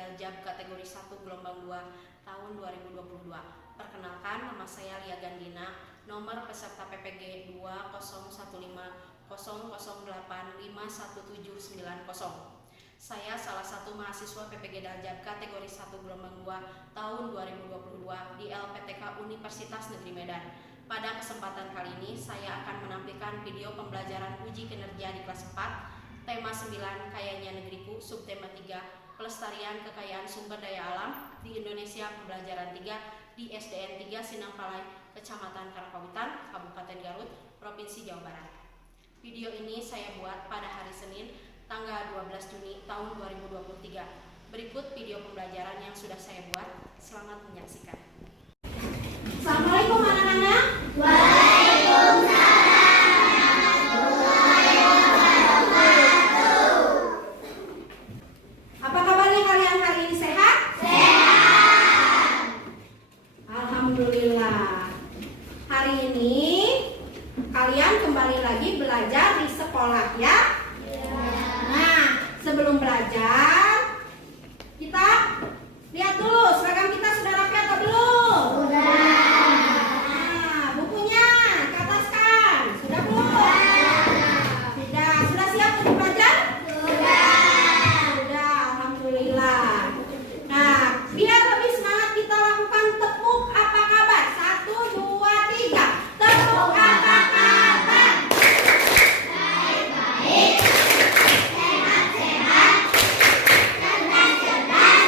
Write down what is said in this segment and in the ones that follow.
Daljab kategori 1 gelombang 2 tahun 2022. Perkenalkan, nama saya Lia Gandina, nomor peserta PPG 20015008517990. Saya salah satu mahasiswa PPG Daljab kategori 1 gelombang 2 tahun 2022 di LPTK Universitas Negeri Medan. Pada kesempatan kali ini saya akan menampilkan video pembelajaran uji kinerja di kelas 4, tema 9 Kayanya Negeriku, subtema 3 Pelestarian Kekayaan Sumber Daya Alam di Indonesia, pembelajaran 3 di SDN 3 Sinangpalai, Kecamatan Karangpawitan, Kabupaten Garut, Provinsi Jawa Barat. Video ini saya buat pada hari Senin, tanggal 12 Juni tahun 2023. Berikut video pembelajaran yang sudah saya buat. Selamat menyaksikan. Assalamualaikum anak-anak. Apa kabarnya kalian hari ini, sehat? Sehat. Alhamdulillah. Hari ini kalian kembali lagi belajar di sekolah ya? Nah, sebelum belajar kita lihat dulu seragam kita sudah rapi atau belum? Nah, bukunya catatkan. Sudah belum? Sudah siap untuk belajar? Sudah, alhamdulillah. Nah, biar lebih semangat kita lakukan tepuk apa kabar. 1, 2, 3. Tepuk apa kabar? Baik-baik. Sehat-sehat. Cerdas-cerdas.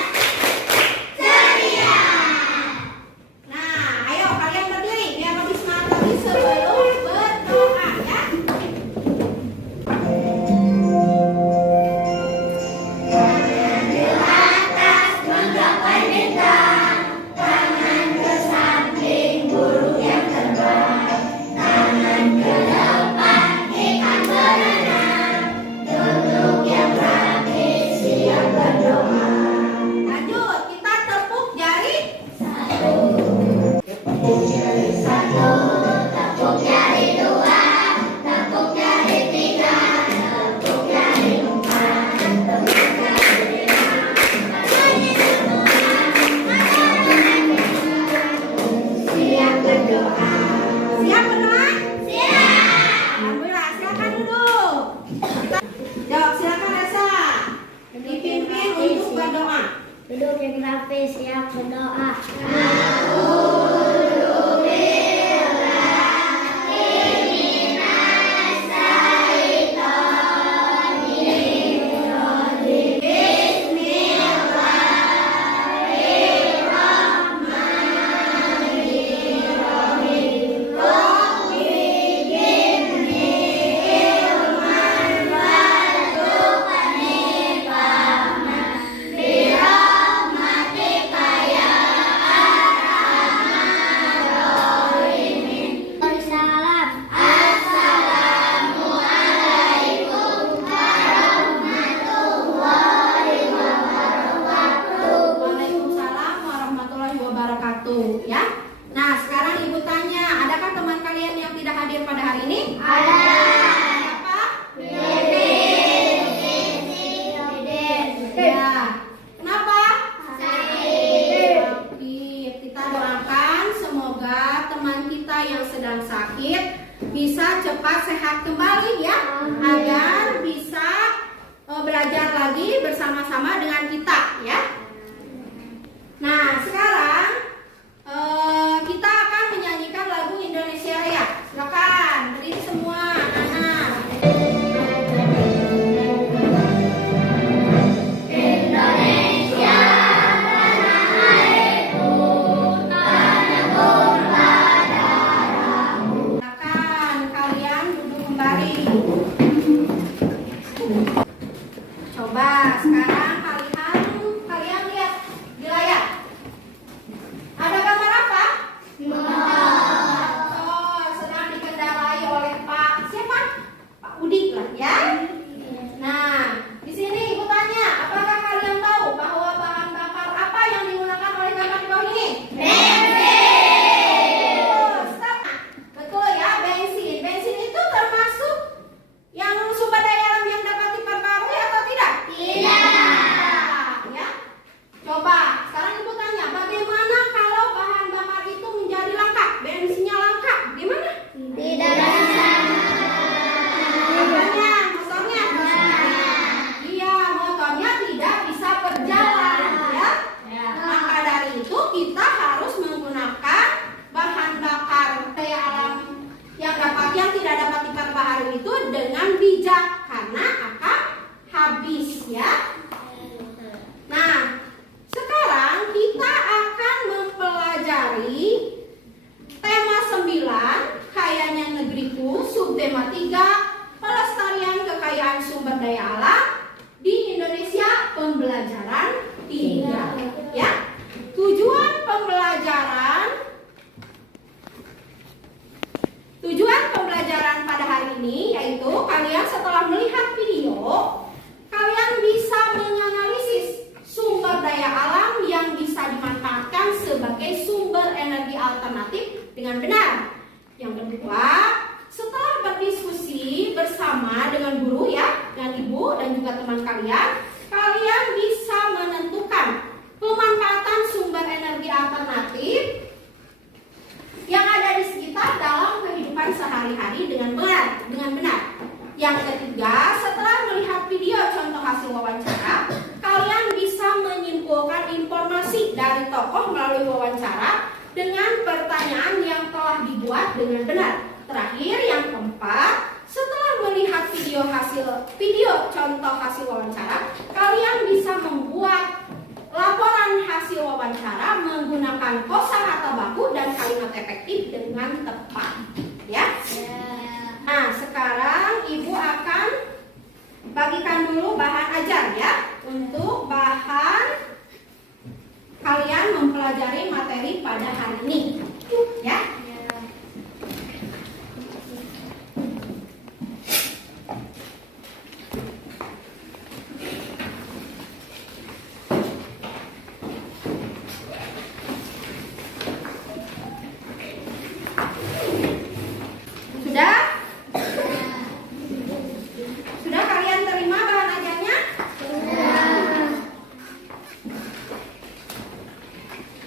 Ceria. Nah, ayo kalian berdiri biar lebih semangat lagi sebelum berdoa ya. Lanjut, kita tepuk jari. Tepuk jari 1, tepuk jari 2, tepuk jari 3, tepuk jari 4, tepuk jari 5. Siap berdoa. Siap berdoa? Siap. Alhamdulillah, silakan duduk. Jawab, silakan Resa. Dipimpin untuk berdoa. Duduk yang rapi, siap berdoa. Waalaikumsalam warahmatullahi wabarakatuh ya. Nah, sekarang Ibu tanya, adakah teman kalian yang tidak hadir pada hari ini? Ada. Siapa? Dede. Ya. Kenapa? Sakit. Kita doakan semoga teman kita yang sedang sakit bisa cepat sehat kembali ya, agar bisa belajar lagi bersama-sama dengan kita ya. Nah, sekarang kita akan menyanyikan lagu Indonesia Raya. Silakan berdiri semua anak-anak. Indonesia, tanah airku, tanahku berdarahmu. Silakan kalian duduk kembali. Coba sekarang kalian lihat di layar. manfaatkan itu dengan bijak karena akan habis ya. Nah, sekarang kita akan mempelajari tema 9, Kayanya Negeriku, subtema 3, pelestarian kekayaan sumber daya alam di Indonesia, pembelajaran 3 ya. Tujuan pembelajaran pada hari ini yaitu kalian setelah melihat video, kalian bisa menganalisis sumber daya alam yang bisa dimanfaatkan sebagai sumber energi alternatif dengan benar. Yang kedua, setelah berdiskusi bersama dengan guru ya, dengan ibu dan juga teman kalian, kalian bisa menentukan pemanfaatan sumber energi alternatif yang ada di sekitar dalam kehidupan sehari-hari dengan benar. Yang ketiga, setelah melihat video contoh hasil wawancara, kalian bisa menyimpulkan informasi dari tokoh melalui wawancara dengan pertanyaan yang telah dibuat dengan benar. Terakhir, yang keempat, setelah melihat video contoh hasil wawancara, kalian bisa membuat laporan hasil wawancara menggunakan kosakata baku dan kalimat efektif dengan tepat ya. Nah, sekarang ibu akan bagikan dulu bahan ajar ya, untuk bahan kalian mempelajari materi pada hari ini ya. Sudah kalian terima bahan ajarnya?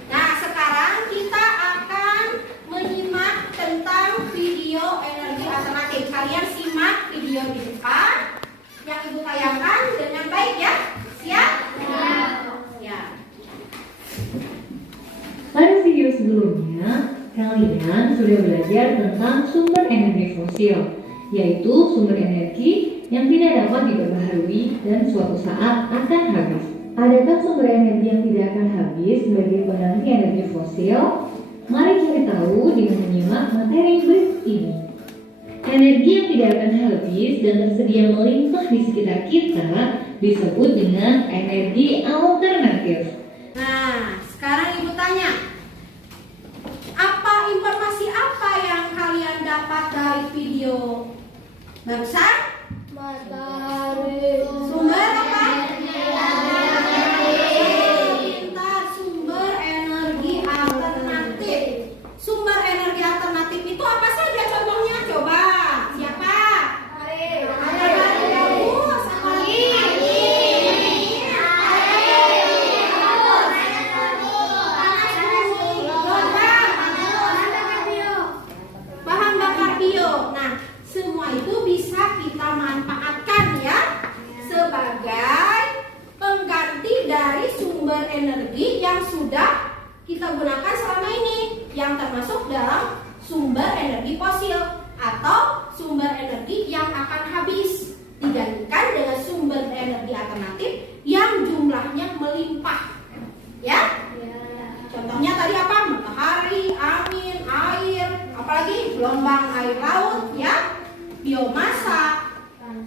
Nah, sekarang kita akan menyimak tentang video energi alternatif. Kalian simak video di depan yang ibu tayangkan dengan baik ya. Siap? Ya. Pada video sebelumnya, kalian sudah belajar tentang sumber energi fosil, yaitu sumber energi yang tidak dapat diperbaharui dan suatu saat akan habis. Adakah sumber energi yang tidak akan habis sebagai pengganti energi fosil? Mari cari tahu dengan menyimak materi berikut ini. Energi yang tidak akan habis dan tersedia melimpah di sekitar kita disebut dengan energi alternatif. Nah, sekarang ibu tanya, informasi apa yang kalian dapat dari video barusan? Matahari. Sumber apa? Pintar, sumber energi alternatif. Sumber energi alternatif itu apa saja contohnya? Coba, siapa? Ada bagus, apa lagi? Bahan bakar bio. Nah, semua itu bisa kita manfaatkan ya sebagai pengganti dari sumber energi yang sudah kita gunakan selama ini, yang termasuk dalam sumber energi fosil atau sumber energi yang akan habis, digantikan dengan sumber energi alternatif yang jumlahnya melimpah ya. Contohnya tadi apa? Matahari, angin, air, apalagi gelombang air laut ya, biomasa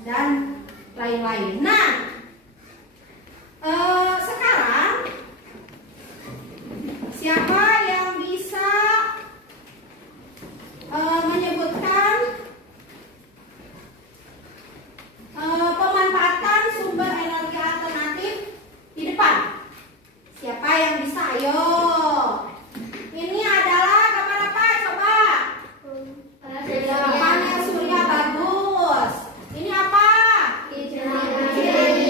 dan lain-lain. Nah, sekarang siapa yang bisa menyebutkan pemanfaatan sumber energi alternatif di depan? Siapa yang bisa? Ayo. Ini adalah kapan apa? Coba. Panel surya bagus. Ini apa? Ini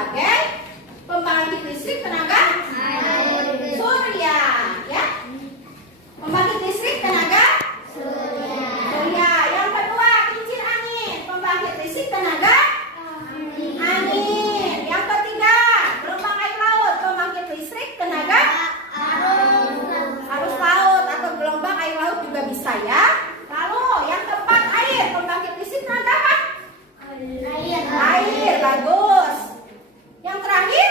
sebagai pembangkit listrik tenaga surya, ya. Pembangkit listrik tenaga surya. Yang kedua, kincir angin, pembangkit listrik tenaga angin. Yang ketiga, gelombang air laut, pembangkit listrik tenaga arus laut atau gelombang air laut juga bisa, ya. Lalu yang keempat, air, pembangkit listrik tenaga apa? Air, bagus. Yang terakhir,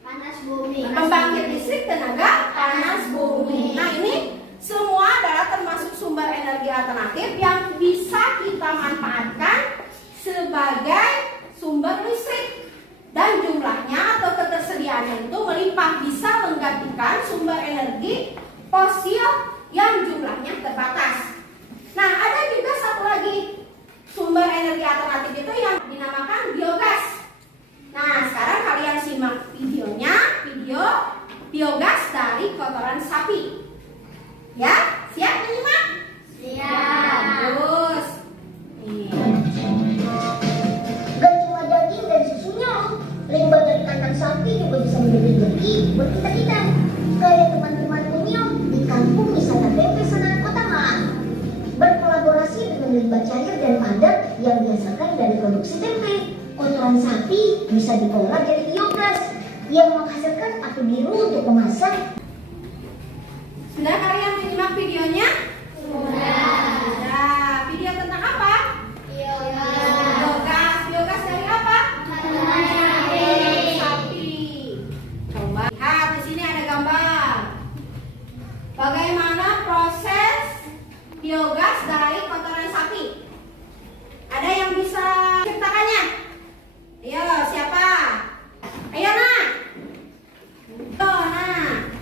Panas bumi. pembangkit listrik tenaga panas bumi. Nah, ini semua adalah termasuk sumber energi alternatif yang bisa kita manfaatkan sebagai sumber listrik. Dan jumlahnya atau ketersediaannya itu melimpah, bisa menggantikan sumber energi fosil yang jumlahnya terbatas. Nah, ada juga satu lagi sumber energi alternatif itu yang dinamakan biogas. Nah, sekarang kalian simak videonya, video biogas dari kotoran sapi. Ya, siap menyimak? Siap. Bagus. Nih. Gak cuma daging dan susunya, limbah dari kandang sapi juga bisa menjadi rezeki buat kita. Kayak teman-teman Unio di kampung wisata tempe Senayan Kota Malang, berkolaborasi dengan limbah cair dan padat yang dihasilkan dari produksi tempe. Kotoran sapi bisa diolah jadi biogas yang menghasilkan api biru untuk memasak. Sudah kalian menyimak videonya? Sudah. Video tentang apa? Biogas. Biogas dari apa? Sapi. Coba lihat di sini ada gambar. Bagaimana proses biogas dari kotoran sapi? Ada yang bisa ceritakannya? Ayo, siapa? Ayo, Nak. Oh, Nak.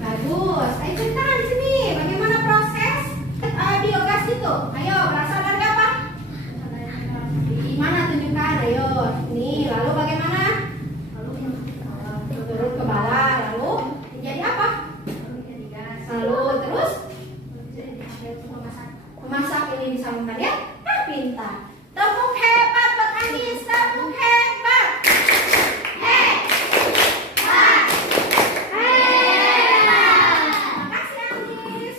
Bagus. Ayo ceritakan di sini. Bagaimana proses biogas itu? Ayo, berasal dari apa? Di mana tunjukkan? Ayo. Nih, lalu bagaimana? Turun ke bawah, lalu menjadi apa? Lalu terus memasak ini disalurkan, ya? Pintar. Tepuk hebat buat Anies, tepuk hebat. Makasih Anies.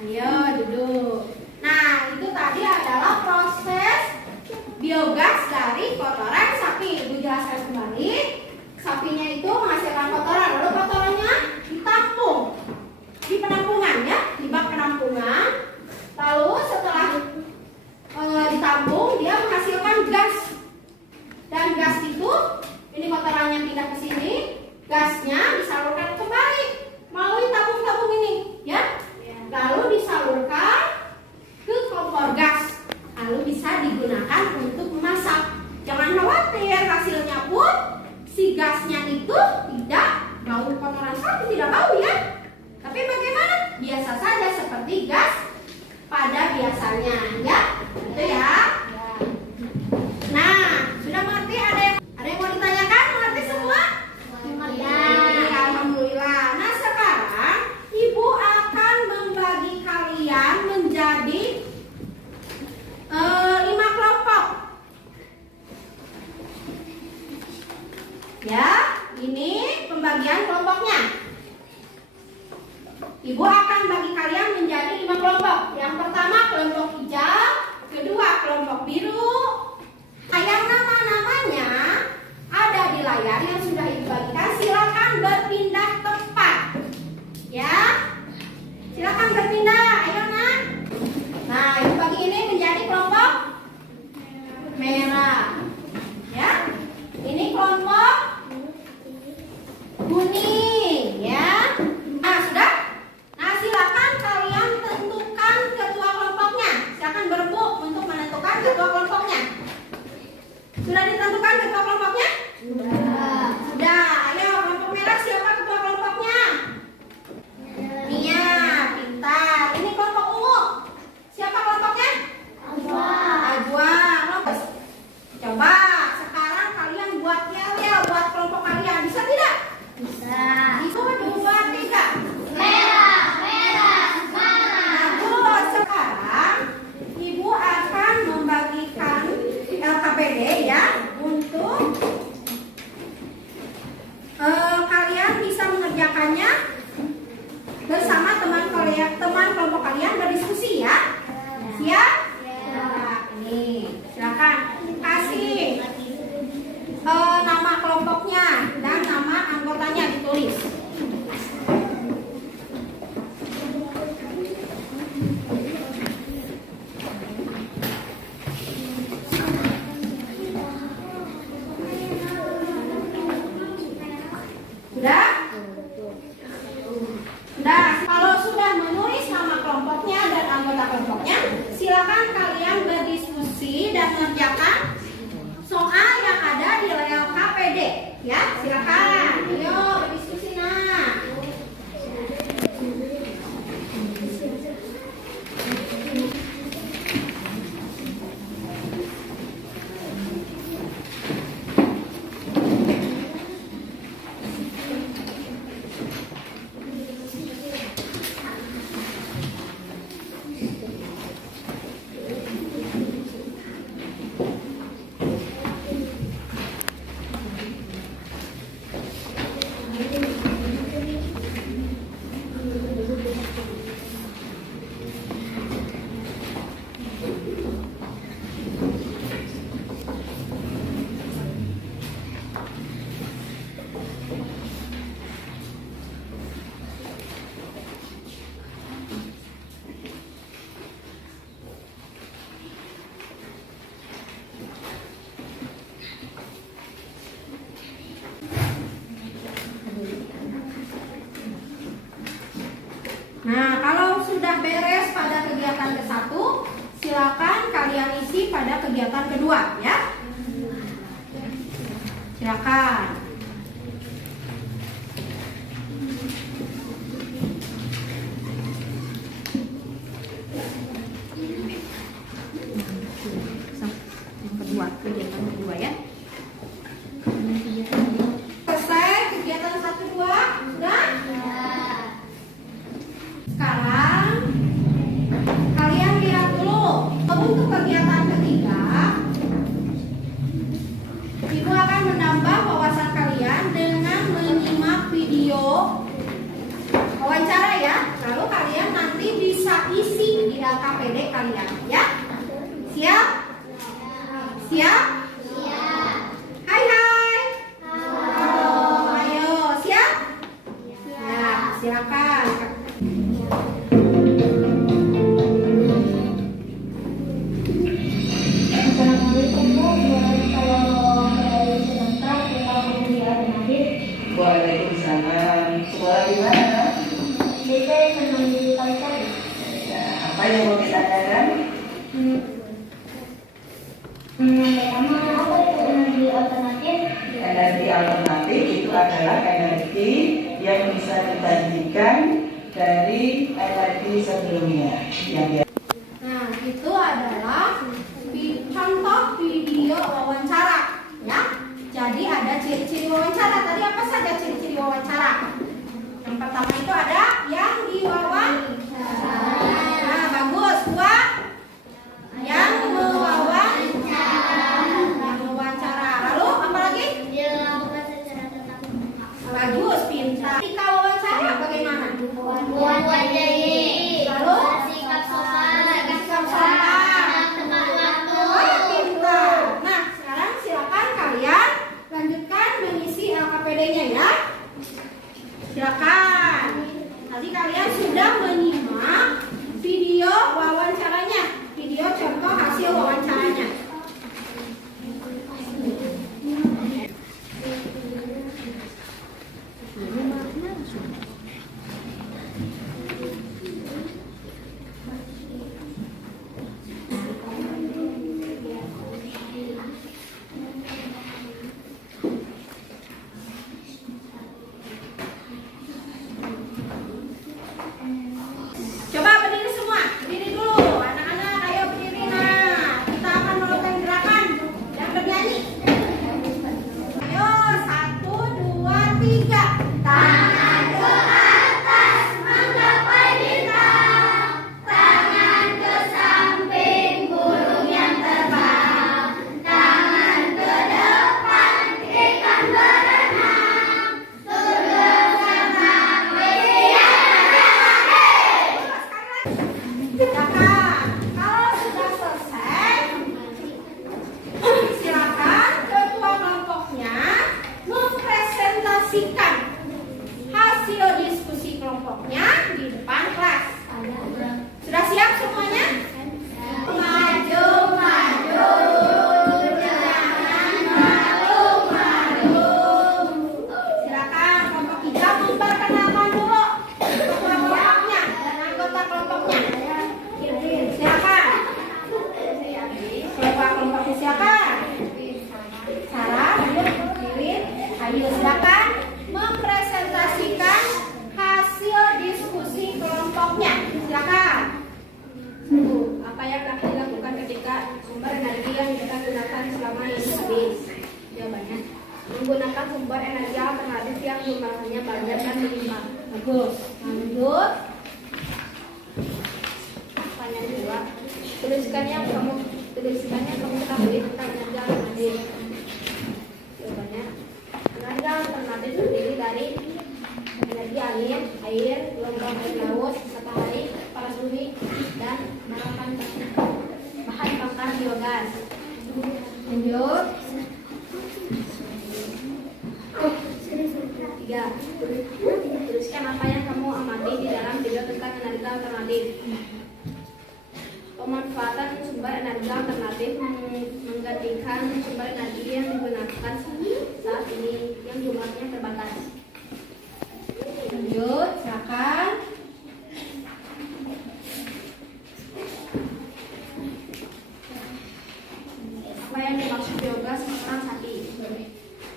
Ayo duduk. Nah, itu tadi adalah proses biogas dari kotoran sapi. Ibu jelaskan kembali. Sapinya itu menghasilkan kotoran, lalu kotorannya ditampung di penampungan, ya, di bak penampungan. Lalu setelah ditampung, dia menghasilkan gas. Dan gas itu, ini kotorannya pindah ke sini, gasnya disalurkan kembali melalui tabung-tabung ini, ya. Lalu disalurkan ke kompor gas, lalu bisa digunakan untuk memasak. Jangan khawatir, hasilnya pun si gasnya itu tidak bau kotoran sapi, tidak bau, ya. Tapi bagaimana? Biasa saja seperti gas pada biasanya, ya. Itu ya. Nah, sudah mengerti? Ada yang mau ditanyakan? Mengerti semua? Ya. Alhamdulillah. Nah, sekarang Ibu akan membagi kalian menjadi 5 kelompok. Ya, ini pembagian kelompoknya. Ibu akan bagi kalian menjadi 5 kelompok. Yang pertama kelompok hijau, kedua kelompok biru. Nah, yang nama-namanya ada di layar yang sudah Ibu bagikan. Silakan berpindah tempat. Ya, silakan berpindah. Ayo, Nak. Nah, Ibu bagi ini menjadi kelompok merah. Ya, ini kelompok kuning. Ya. Nah, sudah. Nah, silakan kalian tentukan ketua kelompoknya. Silakan berebut untuk menentukan ketua kelompoknya. Sudah ditentukan ketua pada kegiatan kedua ya. Silakan. Yang kedua, kegiatan kedua ya. Selesai kegiatan 1, 2, sudah? Sekarang kalian lihat dulu. Untuk kegiatan ketiga, Ibu akan menambah wawasan kalian dengan menyimak video wawancara ya. Lalu kalian nanti bisa isi di LKPD kalian ya. Siap? Siap? Hai hai. Halo. Ayo, siap? Siap. Silakan. Assalamualaikum Bu. Kalau dari sebentar kita menjadi alternatif. Waalaikumsalam. Sekolah di mana? DP senang di Kalsari. Ya, apa yang mau ditanyakan? Pertama, apa itu energi alternatif? Energi alternatif itu adalah energi yang bisa digantikan dari energi sebelumnya. Nah, itu adalah contoh video wawancara ya. Jadi ada ciri-ciri wawancara. Tadi apa saja ciri-ciri wawancara? Yang pertama itu ada yang diwawancara. Nah, bagus. Dua, yang mewawancara. Lalu apa lagi? Dilakukan secara tetap muka. Bagus, pintar. Ketika wawancara bagaimana? Mewadahi. Lalu Sikap sopan. sikap sopan. Tepat waktu. Oh, pintar. Nah, sekarang silakan kalian lanjutkan mengisi LKPD-nya ya. Silakan. Tadi kalian sudah menyimak video wawancaranya, video contoh hasil wawancaranya. Coba berdiri semua, berdiri dulu. Anak-anak, ayo berdiri. Nah, kita akan melakukan gerakan yang bernyanyi. Ayo, 1, 2, 3. Tangan ke atas menggapai bintang. Tangan ke samping burung yang terbang. Tangan ke depan ikan berenang. Turun berenang silakan. Kalau sudah selesai, silakan ketua kelompoknya mempresentasikan hasil diskusi kelompoknya di depan kelas. Sudah siap semuanya? Maju, maju, jangan malu-malu. Silakan kelompok 3 memperkenalkan dulu ketua kelompoknya dan anggota kelompoknya. Silakan. Ketua kelompoknya silakan. Sarah, Wiwin, ayo silakan mempresentasikan hasil diskusi kelompoknya. Silakan. Apa yang akan dilakukan ketika sumber energi yang kita gunakan selama ini habis? Jawabannya, menggunakan sumber energi alternatif yang jumlahnya banyak dan minimal. Bagus. Lanjut. Pertanyaan kedua, tuliskan yang kamu ketahui tentang energi alternatif. Jawabannya, energi alternatif terdiri dari energi angin, air, gelombang air laut, matahari, panas bumi, dan bahan bakar biogas. Lanjut. 3. Tuliskan apa yang kamu amati di dalam video tentang energi alternatif. Pemanfaatan sumber energi alternatif menggantikan sumber energi yang digunakan saat ini yang jumlahnya terbatas. Lanjut, silakan.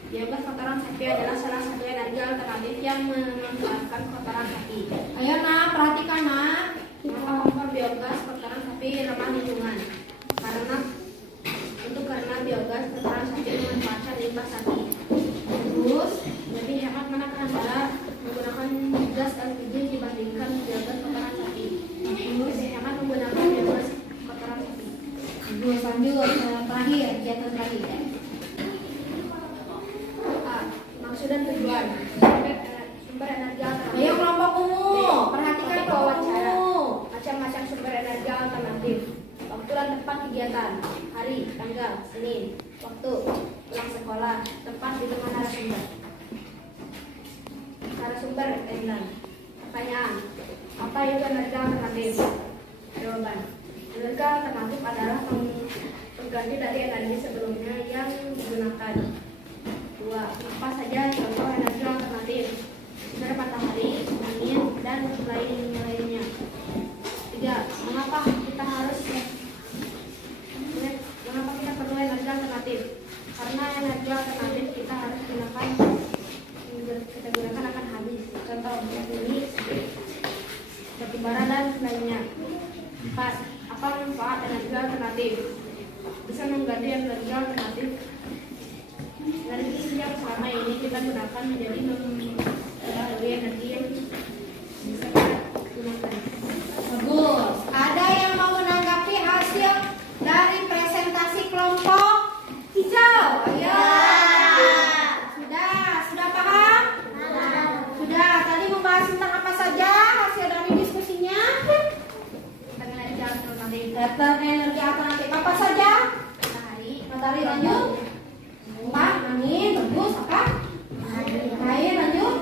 Biogas kotoran sapi adalah salah satu energi alternatif yang memanfaatkan kotoran sapi. Ayo nak, perhatikan nak. Mengapa kompor biogas kotoran sapi ramah lingkungan? Karena biogas kotoran sapi memanfaatkan limbah sapi. Terus, lebih hemat menekan antara menggunakan gas LPG dibandingkan biogas kotoran sapi. Terus, hemat menggunakan biogas kotoran sapi. Terus lanjut, terakhir, kegiatan terakhir. Maksud dan tujuan sumber energi alternatif. Ayo kelompok umum, perhatikan kelompok umum. Macam-macam sumber energi alternatif. Waktu dan tempat kegiatan, hari, tanggal, Senin. Waktu, pulang sekolah, tempat di tengah narasumber. Narasumber, pertanyaan, apa itu energi alternatif? Jawaban, energi alternatif adalah pengganti dari energi sebelumnya yang digunakan. 2. Apa saja contoh energi alternatif? Sinar matahari, angin, dan lainnya. 3. Mengapa kita perlu energi alternatif? Karena energi alternatif kita gunakan akan habis. Contoh ini batu bara dan lainnya. 4. Apa manfaat energi alternatif? Bisa mengganti energi alternatif. Energi yang selama ini kita gunakan menjadi energi yang bisa kita gunakan. Bagus. Ada yang mau menanggapi hasil dari presentasi kelompok hijau? Ayo. Sudah paham? Sudah. Tadi membahas tentang apa saja hasil dari diskusinya? Tentang energi alternatif. Energi alternatif apa saja? Matahari lanjut. Angin, bagus, apa? Air, lanjut.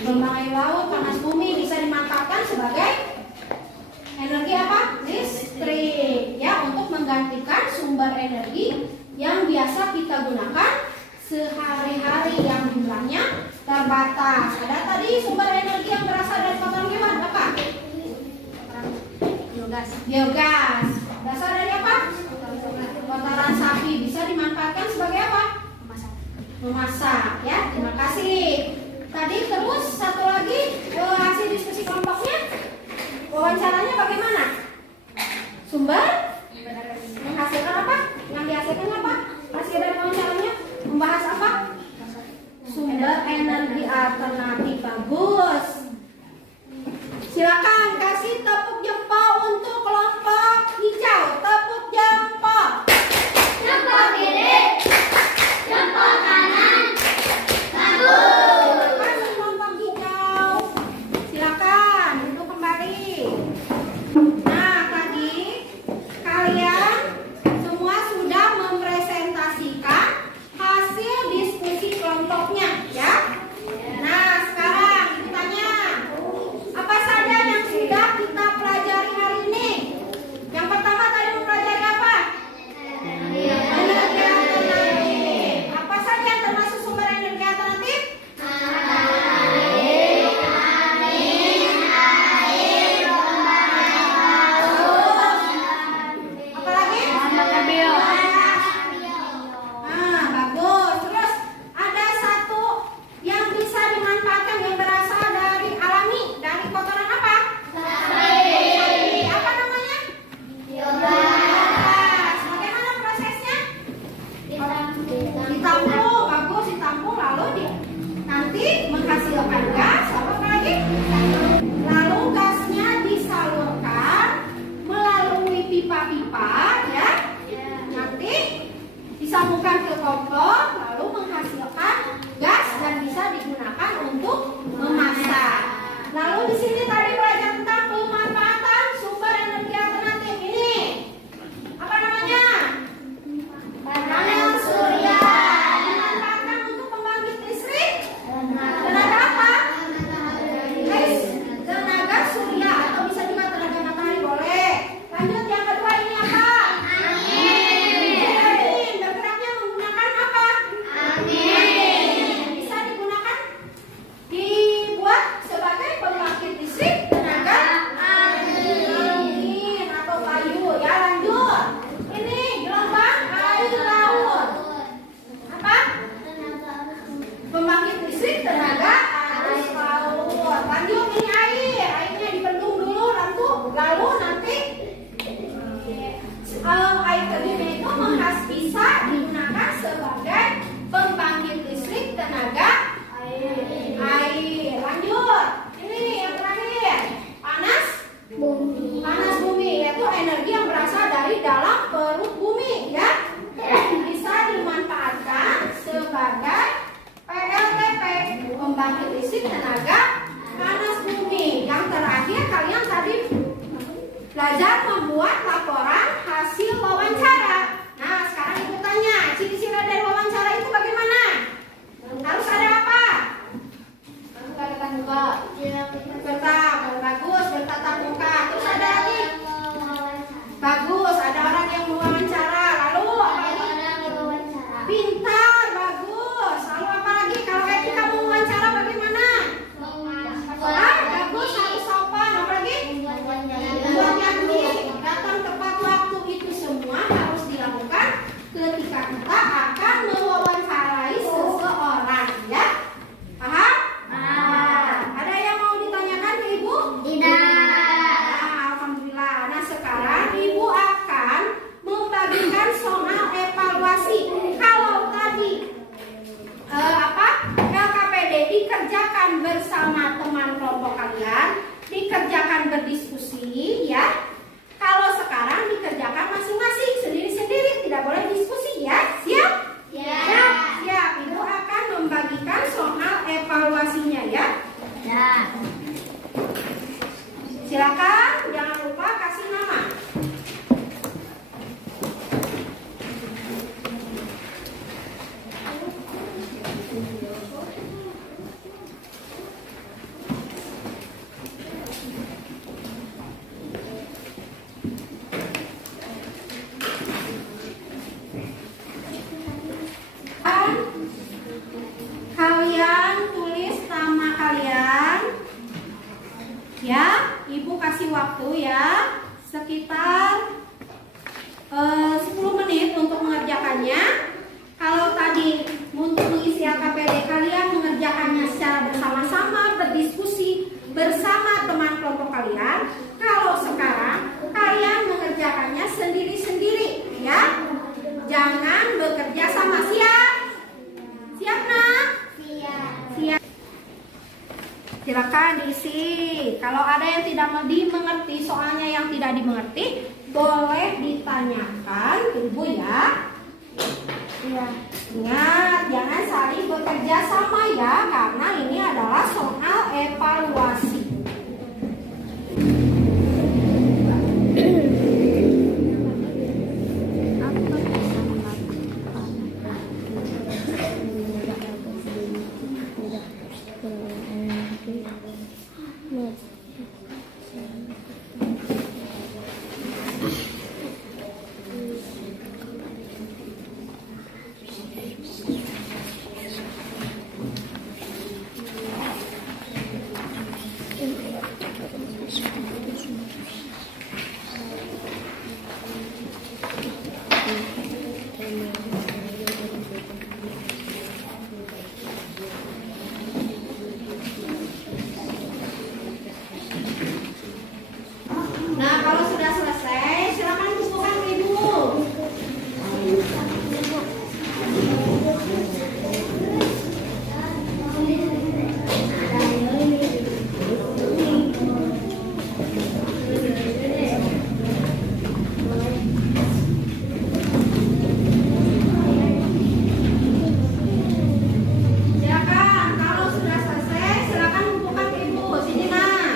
Gelombang air laut, panas bumi bisa dimanfaatkan sebagai energi apa? Listrik, ya, untuk menggantikan sumber energi yang biasa kita gunakan sehari-hari yang jumlahnya terbatas. Ada tadi sumber energi yang berasal dari kotoran hewan, apa? Biogas. Berasal dari apa? Kotoran sapi. Bisa dimanfaatkan sebagai apa? Memasak, ya. Terima kasih. Tadi terus satu lagi hasil diskusi kelompoknya, wawancaranya bagaimana? Sumber menghasilkan apa? Yang dihasilkan apa? Hasil dari wawancaranya membahas apa? Sumber energi alternatif. Bagus. Silakan kasih tepuk jempol untuk kelompok hijau. Tepuk jempol. Jempol kiri, jempol kanan, bagus. Terima kasih kelompok hijau. Silakan duduk kembali. Nah, tadi kalian semua sudah mempresentasikan hasil diskusi kelompoknya, ya. Nah, sekarang ditanya, apa saja yang sudah kita pelajari hari ini? Yang pertama tadi mempelajari apa? Energi alternatif. Apa saja yang termasuk sumber energi alternatif? Apa lagi? Nah, bagus. Terus ada satu yang bisa dimanfaatkan yang berasal dari alami, dari kotoran apa? Sapi. Apa namanya? Biogas. Bagaimana prosesnya? Ditampung, bagus, ditampung lalu nanti menghasilkan gas. Apa lagi? Lalu gasnya disalurkan melalui pipa-pipa, ya. Nanti disambungkan ke kompor lalu menghasilkan gas dan bisa digunakan untuk memasak. Lalu di sini tadi belajar tentang pemanfaatan sumber energi alternatif ini. Apa namanya? Panel surya. Dimanfaatkan untuk pembangkit listrik. Tenaga apa? Guys, tenaga surya atau bisa juga tenaga matahari boleh. Lanjut yang kedua ini apa? Angin. Bergeraknya menggunakan apa? pintar, bagus. Lalu apa lagi? Kalau etika mewawancara bagaimana? Bagus, harus sopan. Apa lagi? Buat janji, datang tepat waktu, itu semua harus dilakukan ketika kita akan mewawancarai seseorang, ya. Paham? Ada yang mau ditanyakan ke Ibu? Alhamdulillah. Nah, sekarang Ibu akan membagikan soal evaluasi. Kalau tadi LKPD dikerjakan bersama teman kelompok kalian, dikerjakan berdiskusi, ya. Kalau sekarang dikerjakan masing-masing, sendiri-sendiri, tidak boleh diskusi, ya. Siap? Siap. Ibu akan membagikan soal evaluasinya, ya. Silakan, jangan lupa kasih nama. Kalian tulis nama kalian, ya. Ibu kasih waktu, ya, sekitar 10 menit untuk mengerjakannya. Kalau tadi untuk mengisi LKPD kalian mengerjakannya secara bersama-sama, berdiskusi bersama teman kelompok kalian. Kalau sekarang kalian mengerjakannya sendiri-sendiri, ya. Jangan bekerja sama. Siap? Siap, nak? Siap. Silakan diisi. Kalau ada yang tidak dimengerti, soalnya yang tidak dimengerti, boleh ditanyakan ke Ibu, ya. Ingat, jangan saling bekerja sama, ya, karena ini adalah soal evaluasi. Nah, kalau sudah selesai, silakan kumpulkan ke Ibu. Silakan, kalau sudah selesai, silakan kumpulkan ke Ibu. Sini, Nak.